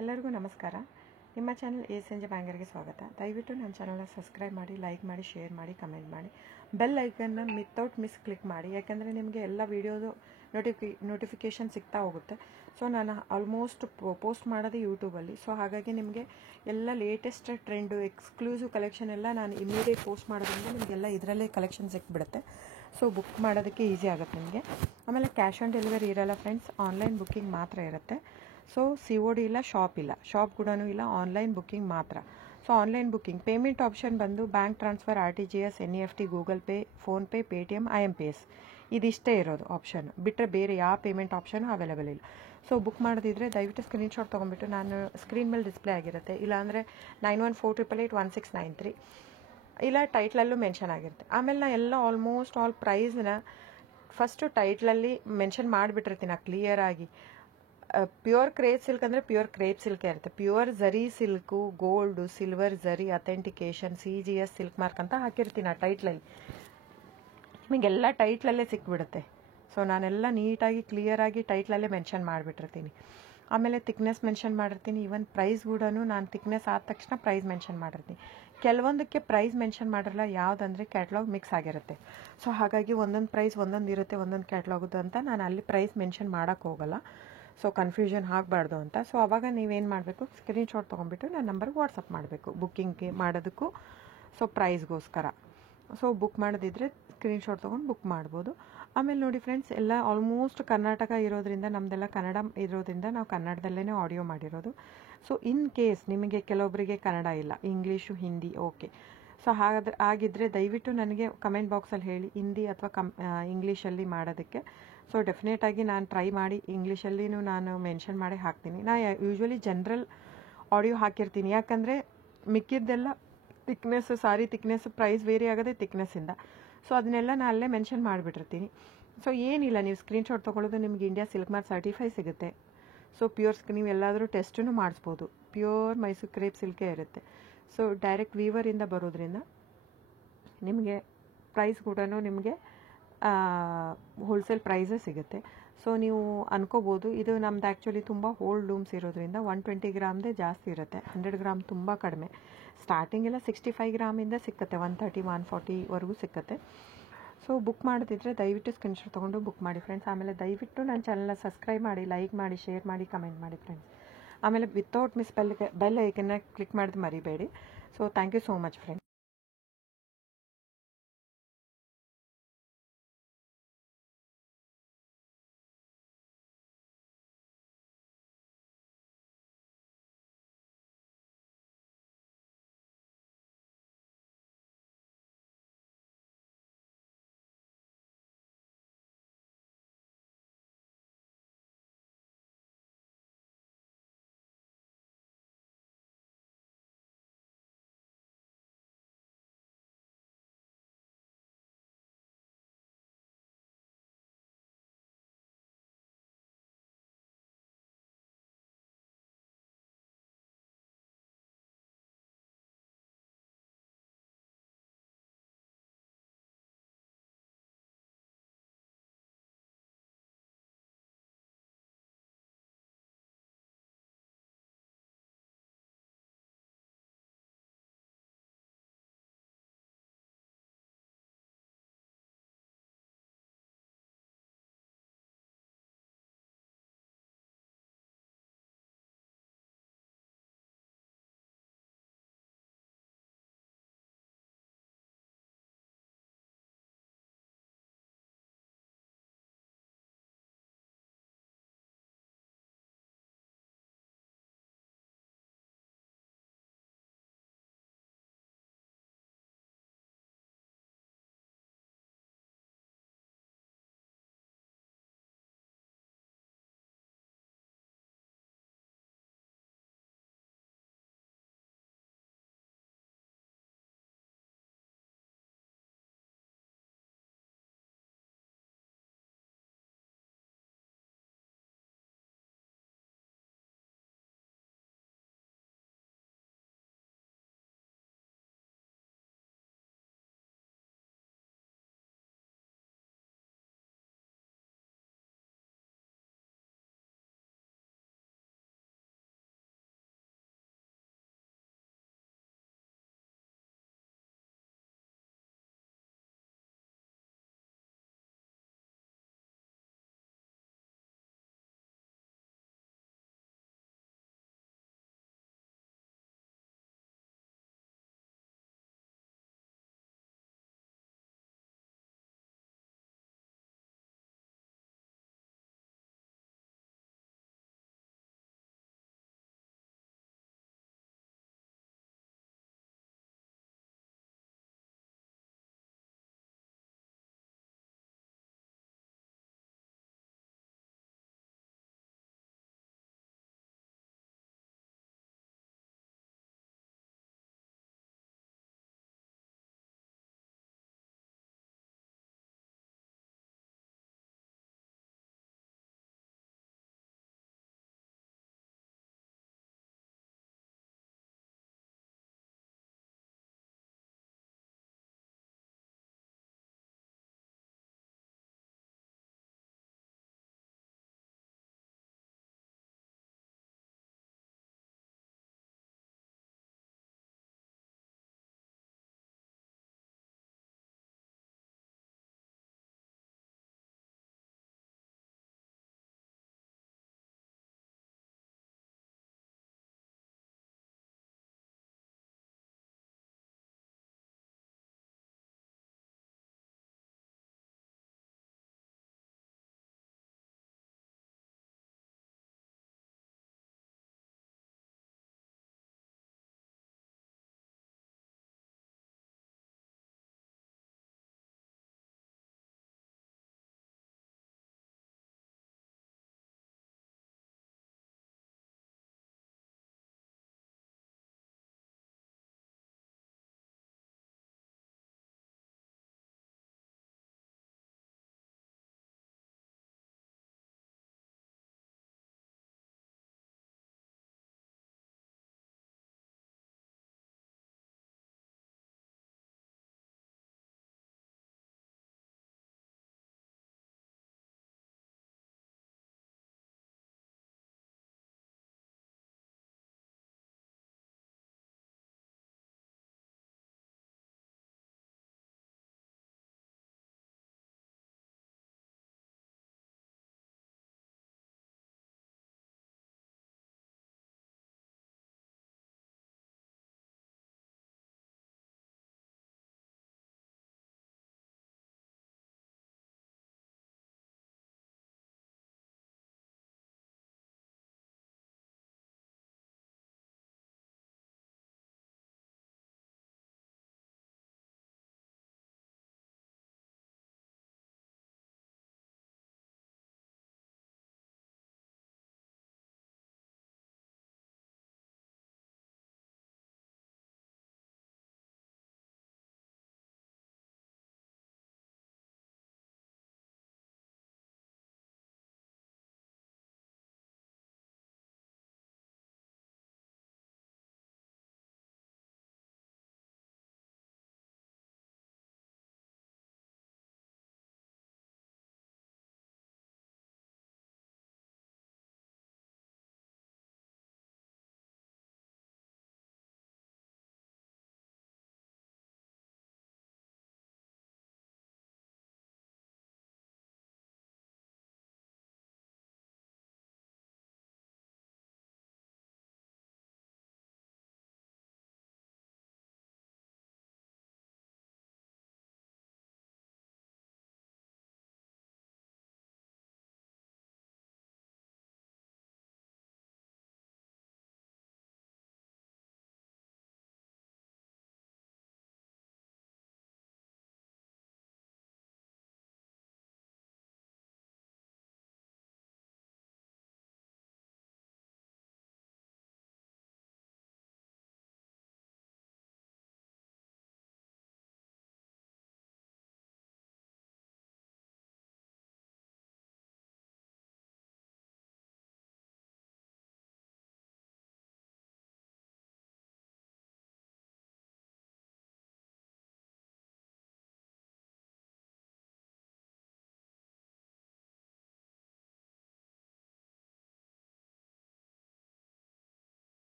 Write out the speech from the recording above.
ಎಲ್ಲರಿಗೂ ನಮಸ್ಕಾರ. ನಿಮ್ಮ ಚಾನಲ್ ಎ ಸಂಜೆ ಬ್ಯಾಂಗರ್ಗೆ ಸ್ವಾಗತ. ದಯವಿಟ್ಟು ನನ್ನ ಚಾನಲ್ನ ಸಬ್ಸ್ಕ್ರೈಬ್ ಮಾಡಿ, ಲೈಕ್ ಮಾಡಿ, ಶೇರ್ ಮಾಡಿ, ಕಮೆಂಟ್ ಮಾಡಿ, ಬೆಲ್ ಐಕನ್ನ ವಿತೌಟ್ ಮಿಸ್ ಕ್ಲಿಕ್ ಮಾಡಿ. ಯಾಕೆಂದರೆ ನಿಮಗೆ ಎಲ್ಲ ವೀಡಿಯೋದು ನೋಟಿಫಿಕೇಷನ್ ಸಿಗ್ತಾ ಹೋಗುತ್ತೆ. ಸೊ ನಾನು ಆಲ್ಮೋಸ್ಟ್ ಪೋಸ್ಟ್ ಮಾಡೋದು ಯೂಟ್ಯೂಬಲ್ಲಿ. ಸೊ ಹಾಗಾಗಿ ನಿಮಗೆ ಎಲ್ಲ ಲೇಟೆಸ್ಟ್ ಟ್ರೆಂಡು, ಎಕ್ಸ್ಕ್ಲೂಸಿವ್ ಕಲೆಕ್ಷನ್ ಎಲ್ಲ ನಾನು ಇಮಿಡಿಯೇಟ್ ಪೋಸ್ಟ್ ಮಾಡೋದ್ರಿಂದ ನಿಮಗೆಲ್ಲ ಇದರಲ್ಲೇ ಕಲೆಕ್ಷನ್ ಸಿಕ್ಬಿಡುತ್ತೆ. ಸೊ ಬುಕ್ ಮಾಡೋದಕ್ಕೆ ಈಸಿ ಆಗುತ್ತೆ ನಿಮಗೆ. ಆಮೇಲೆ ಕ್ಯಾಶ್ ಆನ್ ಡೆಲಿವರಿ ಇರೋಲ್ಲ ಫ್ರೆಂಡ್ಸ್, ಆನ್ಲೈನ್ ಬುಕ್ಕಿಂಗ್ ಮಾತ್ರ ಇರುತ್ತೆ. ಸೊ COD ಇಲ್ಲ, ಶಾಪ್ ಕೂಡ ಇಲ್ಲ, ಆನ್ಲೈನ್ ಬುಕ್ಕಿಂಗ್ ಮಾತ್ರ. So online booking payment option ಬಂದು bank transfer, RTGS, NEFT, Google Pay, PhonePe, Paytm, IMPS ಇದಿಷ್ಟೇ ಇರೋದು ಆಪ್ಷನ್. ಬಿಟ್ಟರೆ ಬೇರೆ ಯಾವ ಪೇಮೆಂಟ್ ಆಪ್ಷನ್ ಅವೈಲೇಬಲ್ ಇಲ್ಲ. ಸೊ ಬುಕ್ ಮಾಡೋದಿದ್ರೆ ದಯವಿಟ್ಟು ಸ್ಕ್ರೀನ್ಶಾಟ್ ತೊಗೊಂಡ್ಬಿಟ್ಟು ನಾನು ಸ್ಕ್ರೀನ್ ಮೇಲೆ ಡಿಸ್ಪ್ಲೇ ಆಗಿರುತ್ತೆ, ಇಲ್ಲಾಂದರೆ 9148881693 ಇಲ್ಲ ಟೈಟ್ಲಲ್ಲೂ ಮೆನ್ಷನ್ ಆಗಿರುತ್ತೆ. ಆಮೇಲೆ ನಾನು ಎಲ್ಲ ಆಲ್ಮೋಸ್ಟ್ ಆಲ್ ಪ್ರೈಸ್ನ ಫಸ್ಟು ಟೈಟ್ಲಲ್ಲಿ ಮೆನ್ಷನ್ ಮಾಡಿಬಿಟ್ಟಿರ್ತೀನಿ ಕ್ಲಿಯರ್ ಆಗಿ. ಪ್ಯೂರ್ ಕ್ರೇಪ್ ಸಿಲ್ಕ್ ಅಂದರೆ ಪ್ಯೂರ್ ಕ್ರೇಪ್ ಸಿಲ್ಕೇ ಇರುತ್ತೆ. Pure zari silk, gold, silver zari, authentication, CGS silk mark ಅಂತ ಹಾಕಿರ್ತೀನಿ ಆ ಟೈಟ್ಲಲ್ಲಿ. ನಿಮಗೆಲ್ಲ ಟೈಟ್ಲಲ್ಲೇ ಸಿಕ್ಬಿಡುತ್ತೆ. ಸೊ ನಾನೆಲ್ಲ ನೀಟಾಗಿ ಕ್ಲಿಯರಾಗಿ ಟೈಟ್ಲಲ್ಲೇ ಮೆನ್ಷನ್ ಮಾಡಿಬಿಟ್ಟಿರ್ತೀನಿ. ಆಮೇಲೆ ಥಿಕ್ನೆಸ್ ಮೆನ್ಷನ್ ಮಾಡಿರ್ತೀನಿ. ಈವನ್ ಪ್ರೈಸ್ ಕೂಡ ನಾನು ಥಿಕ್ನೆಸ್ ಆದ ತಕ್ಷಣ ಪ್ರೈಸ್ ಮೆನ್ಷನ್ ಮಾಡಿರ್ತೀನಿ. ಕೆಲವೊಂದಕ್ಕೆ ಪ್ರೈಸ್ ಮೆನ್ಷನ್ ಮಾಡಿರಲ್ಲ, ಯಾವುದಂದರೆ ಕ್ಯಾಟ್ಲಾಗ್ ಮಿಕ್ಸ್ ಆಗಿರುತ್ತೆ. ಸೊ ಹಾಗಾಗಿ ಒಂದೊಂದು ಪ್ರೈಸ್ ಒಂದೊಂದು ಇರುತ್ತೆ, ಒಂದೊಂದು ಕ್ಯಾಟ್ಲಾಗದು ಅಂತ ನಾನು ಅಲ್ಲಿ ಪ್ರೈಸ್ ಮೆನ್ಷನ್ ಮಾಡೋಕ್ಕೆ ಹೋಗಲ್ಲ. ಸೊ ಕನ್ಫ್ಯೂಷನ್ ಆಗಬಾರ್ದು ಅಂತ. ಸೊ ಆವಾಗ ನೀವೇನು ಮಾಡಬೇಕು, ಸ್ಕ್ರೀನ್ಶಾಟ್ ತೊಗೊಂಡ್ಬಿಟ್ಟು ನನ್ನ ನಂಬರ್ಗೆ ವಾಟ್ಸಪ್ ಮಾಡಬೇಕು ಬುಕ್ಕಿಂಗ್ಗೆ ಮಾಡೋದಕ್ಕೂ, ಸೊ ಪ್ರೈಸ್ಗೋಸ್ಕರ. ಸೊ ಬುಕ್ ಮಾಡೋದಿದ್ರೆ ಸ್ಕ್ರೀನ್ಶಾಟ್ ತೊಗೊಂಡು ಬುಕ್ ಮಾಡ್ಬೋದು. ಆಮೇಲೆ ನೋಡಿ ಫ್ರೆಂಡ್ಸ್, ಎಲ್ಲ ಆಲ್ಮೋಸ್ಟ್ ಕರ್ನಾಟಕ ಇರೋದ್ರಿಂದ, ನಮ್ಮದೆಲ್ಲ ಕನ್ನಡ ಇರೋದ್ರಿಂದ ನಾವು ಕನ್ನಡದಲ್ಲೇ ಆಡಿಯೋ ಮಾಡಿರೋದು. ಸೊ ಇನ್ ಕೇಸ್ ನಿಮಗೆ ಕೆಲವೊಬ್ಬರಿಗೆ ಕನ್ನಡ ಇಲ್ಲ, ಇಂಗ್ಲೀಷು, ಹಿಂದಿ, ಓಕೆ. ಸೊ ಆಗಿದ್ದರೆ ದಯವಿಟ್ಟು ನನಗೆ ಕಮೆಂಟ್ ಬಾಕ್ಸಲ್ಲಿ ಹೇಳಿ, ಹಿಂದಿ ಅಥವಾ ಇಂಗ್ಲೀಷಲ್ಲಿ ಮಾಡೋದಕ್ಕೆ. ಸೊ ಡೆಫಿನೆಟಾಗಿ ನಾನು ಟ್ರೈ ಮಾಡಿ ಇಂಗ್ಲೀಷಲ್ಲಿನೂ ನಾನು ಮೆನ್ಷನ್ ಮಾಡಿ ಹಾಕ್ತೀನಿ. ನಾನು ಯೂಶ್ವಲಿ ಜನರಲ್ ಆಡಿಯೋ ಹಾಕಿರ್ತೀನಿ, ಯಾಕಂದರೆ ಮಿಕ್ಕಿದ್ದೆಲ್ಲ ಥಿಕ್ನೆಸ್ಸು, ಸಾರಿ ಥಿಕ್ನೆಸ್ಸು ಪ್ರೈಸ್ ವೇರಿ ಆಗೋದೇ ಥಿಕ್ನೆಸ್ಸಿಂದ. ಸೊ ಅದನ್ನೆಲ್ಲ ನಾನು ಅಲ್ಲೇ ಮೆನ್ಷನ್ ಮಾಡಿಬಿಟ್ಟಿರ್ತೀನಿ. ಸೊ ಏನಿಲ್ಲ, ನೀವು ಸ್ಕ್ರೀನ್ಶಾಟ್ ತೊಗೊಳ್ಳೋದು, ನಿಮಗೆ ಇಂಡಿಯಾ ಸಿಲ್ಕ್ ಮಾರ್ಕ್ ಸರ್ಟಿಫೈ ಸಿಗುತ್ತೆ. ಸೊ ನೀವು ಎಲ್ಲಾದರೂ ಟೆಸ್ಟೂ ಮಾಡಿಸ್ಬೋದು. ಪ್ಯೂರ್ ಮೈಸೂರು ಕ್ರೇಪ್ ಸಿಲ್ಕೇ ಇರುತ್ತೆ. ಸೊ ಡೈರೆಕ್ಟ್ ವೀವರಿಂದ ಬರೋದ್ರಿಂದ ನಿಮಗೆ ಪ್ರೈಸ್ ಕೂಡ ನಿಮಗೆ ಹೋಲ್ಸೇಲ್ ಪ್ರೈಸೇ ಸಿಗುತ್ತೆ. ಸೊ ನೀವು ಅನ್ಕೋಬೋದು, ಇದು ನಮ್ದು ಆ್ಯಕ್ಚುಲಿ ತುಂಬ ಹೋಲ್ಡ್ ಲೂಮ್ಸ್ ಇರೋದ್ರಿಂದ 120 ಗ್ರಾಮ್ದೇ ಜಾಸ್ತಿ ಇರುತ್ತೆ, 100 ಗ್ರಾಮ್ ತುಂಬ ಕಡಿಮೆ. ಸ್ಟಾರ್ಟಿಂಗ್ ಎಲ್ಲ 65 ಗ್ರಾಮಿಂದ ಸಿಕ್ಕತ್ತೆ, 130, 140ವರೆಗೂ ಸಿಕ್ಕತ್ತೆ. ಸೊ ಬುಕ್ ಮಾಡೋದಿದ್ರೆ ದಯವಿಟ್ಟು ಸ್ಕ್ರೀನ್ಶಾಟ್ ತೊಗೊಂಡು ಬುಕ್ ಮಾಡಿ ಫ್ರೆಂಡ್ಸ್. ಆಮೇಲೆ ದಯವಿಟ್ಟು ನನ್ನ ಚಾನಲ್ನ ಸಬ್ಸ್ಕ್ರೈಬ್ ಮಾಡಿ, ಲೈಕ್ ಮಾಡಿ, ಶೇರ್ ಮಾಡಿ, ಕಮೆಂಟ್ ಮಾಡಿ ಫ್ರೆಂಡ್ಸ್. ಆಮೇಲೆ ವಿತೌಟ್ ಮಿಸ್ ಬೆಲ್ ಐಕನ್ನ ಕ್ಲಿಕ್ ಮಾಡೋದು ಮರಿಬೇಡಿ. So thank you so much friends.